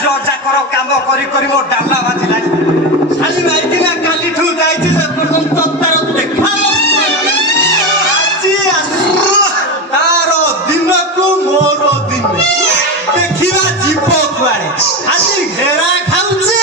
ଯାକର କାମ କରି କରି ମୋ ଡାଲା ବାଜିଲାଣି। ଶାଲି ମାଇକିନା କାଲିଠୁ ଯାଇଛି ଯେ ପର୍ଯ୍ୟନ୍ତ ତାର ଦେଖା ଆଜି ତାର ଦିନକୁ ମୋର ଦିନ ଦେଖିବା ଯିବ କୁଆଡେ ଆଜି ଘେରା ଖାଉଛି।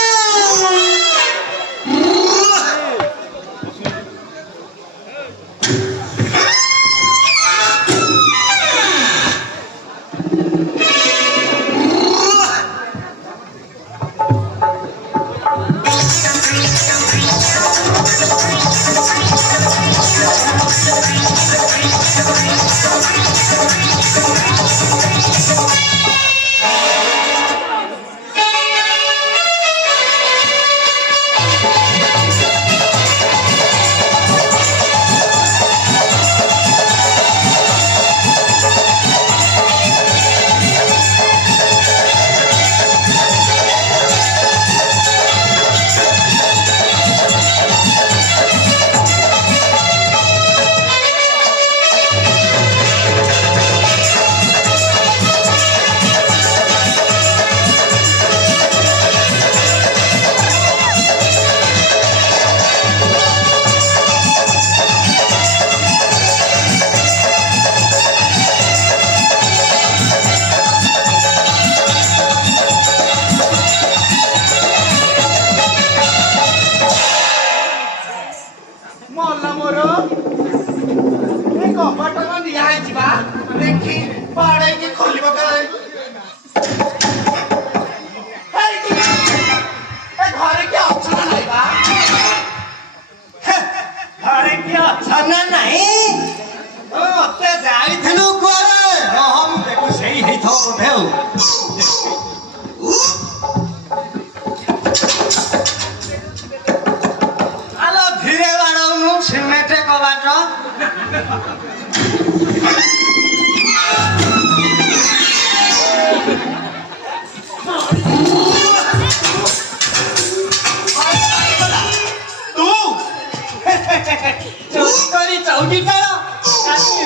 ଧୀରେ ବାଡ଼ଉନୁ ସିମେଣ୍ଟ କବାଟ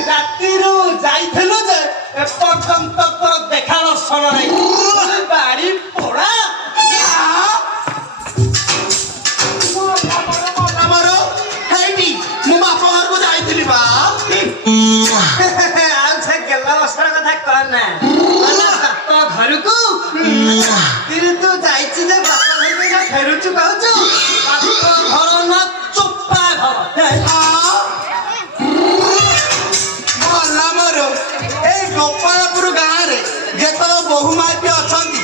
ରାତିରୁ ଯାଇଥିଲୁ ଯେ ଏପର୍ଯ୍ୟନ୍ତ ତୋର ଦେଖା ଦର୍ଶନ ନାହିଁ। ବାଡି ପୋଡା ହେଇଟି ମୁଁ ବାପ ଘରକୁ ଯାଇଥିଲି ବା। ଆଉ ସେ ଗେଲା ବସ୍ତ୍ର କଥା କହନା ବାପ ଘରକୁ ତୁ ଯାଇଛି ଯେ ବାପ ଘରକୁ ଫେରୁଛୁ କହୁଛୁ। ବାପ ଘର ନା ଚୋପା ଘର ଏଇ ଗୋପାଳପୁର ଗାଁରେ ଯେତେବେଳେ ବୋହୂ ମାଇପି ଅଛନ୍ତି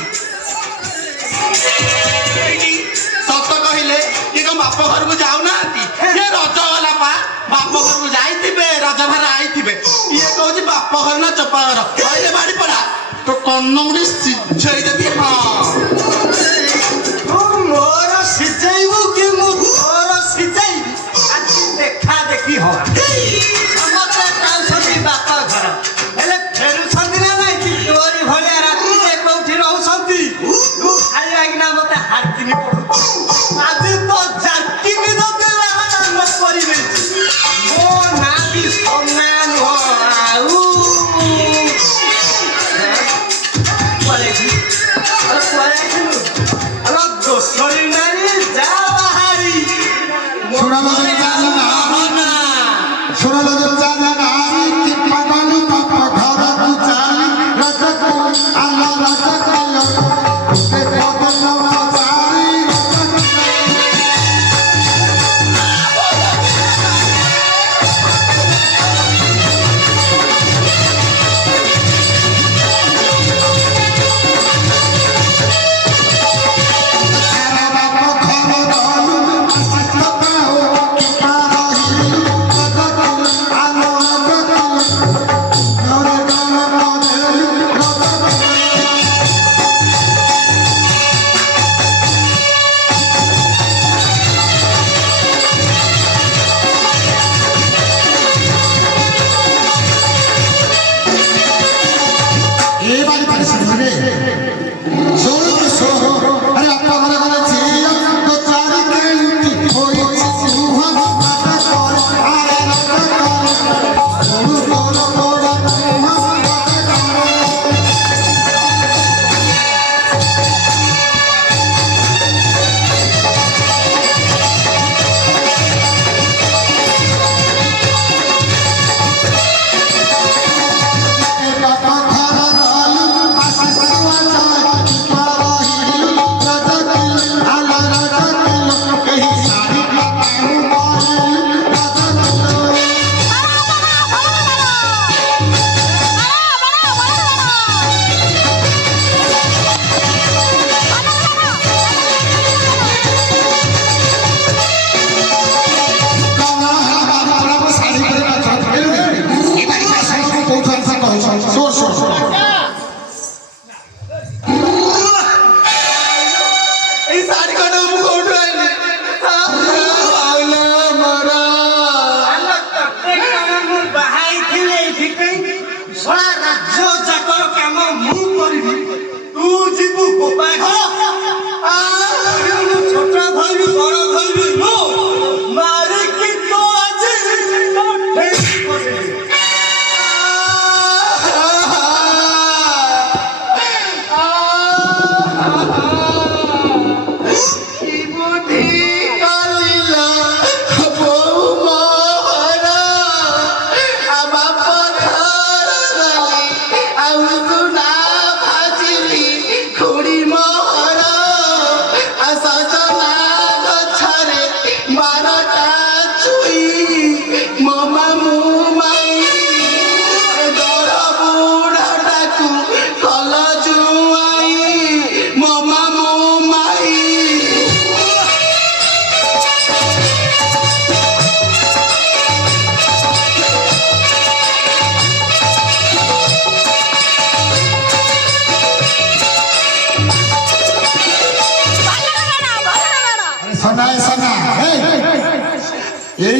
ସତ କହିଲେ କି କଣ ବାପ ଘରକୁ ଯାଉନାହାନ୍ତି? ଇଏ ରଜ ଗଲା ପା ବାପ ଘରକୁ ଯାଇଥିବେ ରଜ ଭାର ଆଇଥିବେ। ଇଏ କହୁଛି ବାପ ଘର ନା ଚୋପା ଘର କହିଲେ ବାଡି ପଡା ତ କର୍ଣ୍ଣମୁଡି ସିଝେଇ ଦେବି। ହଁ ତୁ ମୋର ସିଝେଇବୁ କି ମୁଁ ତୋର ସିଝେଇବି ଆଜି ଦେଖା ଦେଖି ହବା। ସମସ୍ତେ ଯାଉଛନ୍ତି ବାପ ଘର ହେଲେ ଫେରୁଛନ୍ତି ନା ନାଇଁ କି ତୋରି ଭଳିଆ ରାତିରେ କୋଉଠି ରହୁଛନ୍ତି? ତୁ ଖାଇବାକିନା ମତେ ହାର୍କିନି ପଡୁଛୁ। ଆଜି ତ ଜାକିନି ଯଦି ନ କରିବେ ମୋ ନାଁ ବି ସୋନା ନୁହଁ ଆଉ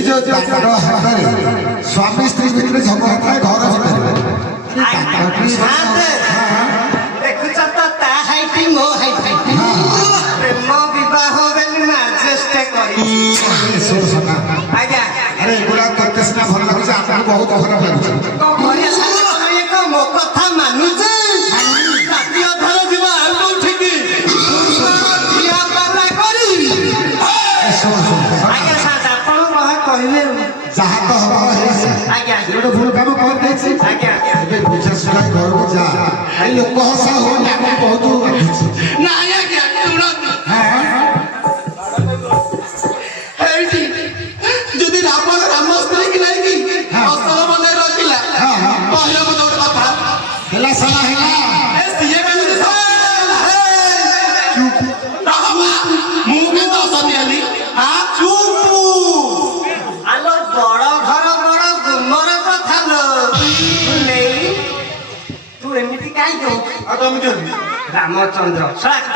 ଯୋଉ ତାଙ୍କର ହାତରେ ସ୍ୱାମୀ ସ୍ତ୍ରୀ ଭିତରେ ଝଗଡ଼ା ଥାଏ ଘର ଭିତରେ ଦେଖୁଛ ତ ତା ହାଇଟି ମୋ ହାଇଟି ପ୍ରେମ ବିବାହ ବୋଲି ମାଜେଷ୍ଟେ କରିଛି ଆଜ୍ଞା ଆରେ ଏଗୁଡ଼ା ତୋତେ ସିନା ଭଲ ଲାଗୁଛି ଆମକୁ ବହୁତ ଖରାପ ଲାଗୁଛି କଣ କରିବା ସାଙ୍ଗ ତମେ ଏକ ମୋ କଥା ମାନୁଛେ ରାତି ଅଧର ଯିବ ଆଉ କୋଉଠିକି ଝିଅ ପାଲା କରି ଆଜ୍ଞା ସାର୍ ଆପଣ କଣ କହିଲେ ଯାହା ତ ହବ ଆଜ୍ଞା ଗୋଟେ ଭୁଲ କାମ କରିଦେଇଛି ଆଜ୍ଞା ଏବେ ବୁଝା ଶୁଣା ଘରକୁ ଯା ଏଇ ଲୋକ ହସା ହଉନି ଆମକୁ ବହୁତ ବାଧୁଛି। ନାଇଁ ଆଜ୍ଞା ଶୁଣନ୍ତୁ ଏଇଠି ଯଦି ରାବଣ ରାମ ସ୍ତ୍ରୀ କି ନେଇକି ଅସଲ ବନେଇ ରଖିଲା କହିଲା ମତେ ଗୋଟେ କଥା ହେଲା ସାରା ହେଲା ଏ ସିଏ କେମିତି ମୁଁ କେମିତି ଅସତି ହେଲି ଚୁପ୍ ଆଲୋ ବଡ ଘର ବଡ ଗୁମର କଥା ଲୋ ନେଇ ତୁ ଏମିତି କାହିଁ କହୁଛୁ ଆଉ ତମେ କେମିତି ରାମଚନ୍ଦ୍ର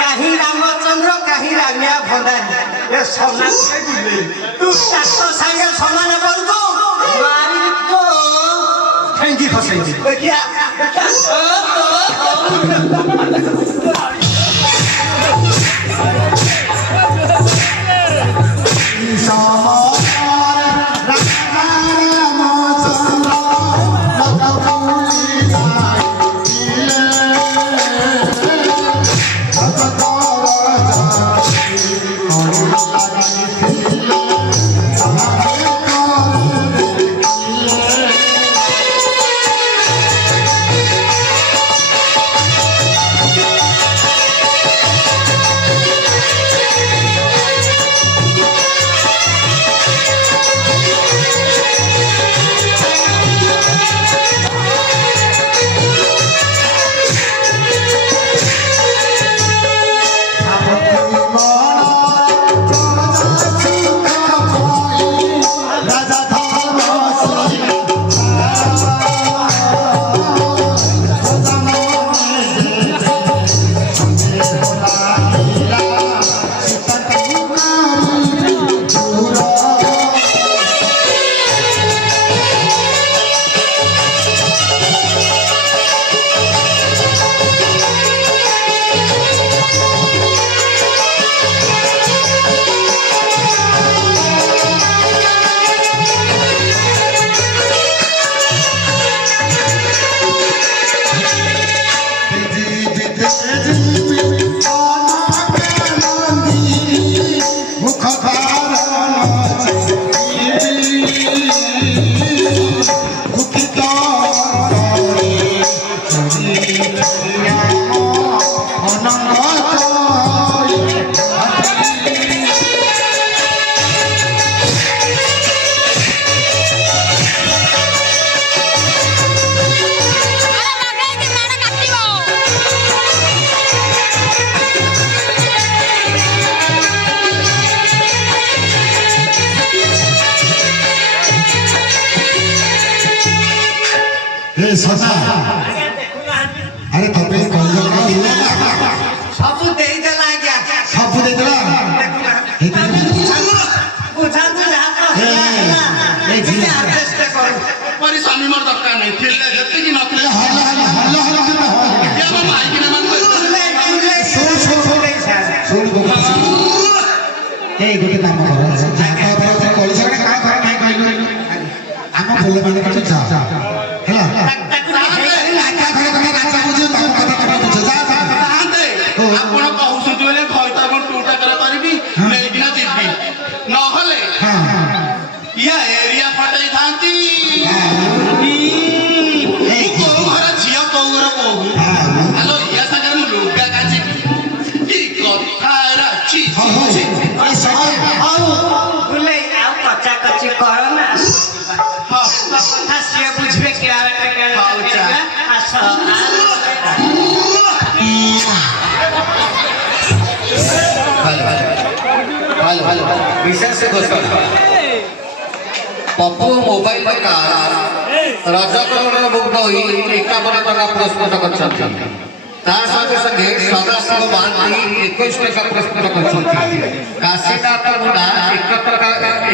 କାହିଁ ରାମଚନ୍ଦ୍ର କାହିଁ ରାମିଆ ଭଣ୍ଡାରୀ ଏ ସମାନ ତୁ ତାଙ୍କ ସାଙ୍ଗେ ସମାନ କରୁଛୁ ମାରି ତୋ ଠେଙ୍ଗି ଖସେଇଛି ଦେଖିଆ ଆରେ ତମେ ସବୁ ଦେଇଦେଲା ଆଜ୍ଞା ସବୁ ଦେଇଦେଲା ବୁଝାନ୍ତୁ ଯାହା ତ ଆଡଜଷ୍ଟ କରୁ ପରି ସ୍ୱାମୀ ମୋର ଦରକାର ନାହିଁ ଥିଲେ ଯେତିକି ନଥିଲେ ମାଇକିନା ମାନେ ଏଇ ଗୋଟେ କାମ କର ପଇସା କାହା ଘର ନାହିଁ କହିଲୁ ଆମ ଭଲ ମାନେ କିଛି ଯା ହେଲା ଆପଣ କହୁଛନ୍ତି ବୋଲେ ଘଇତା କଣ ଟୁଟା କରିବି ନେଇକିନା ଯିବି ନହେଲେ ଇଏ ଏରିଆ ଫଟେଇଥାନ୍ତି କୋଉ ଘର ଝିଅ କୋଉ ଘର କୋଉ ହ୍ୟାଲୋ ଇଆ ସାଙ୍ଗରେ ମୁଁ ଲୁଗା କାଚିବି କି କଥା ଆଉ କଚାକଚି କର ନା କଥା ସିଏ ବୁଝିବେ विशेष घोषणा पप्पू मोबाइल रजकरण मुग्ध होई 51 टका पुरस्कृत करछथि तार संगे संगे सदाशिव महांती 21 टका पुरस्कृत करछथि काशीनाथ मुंडा 71 टका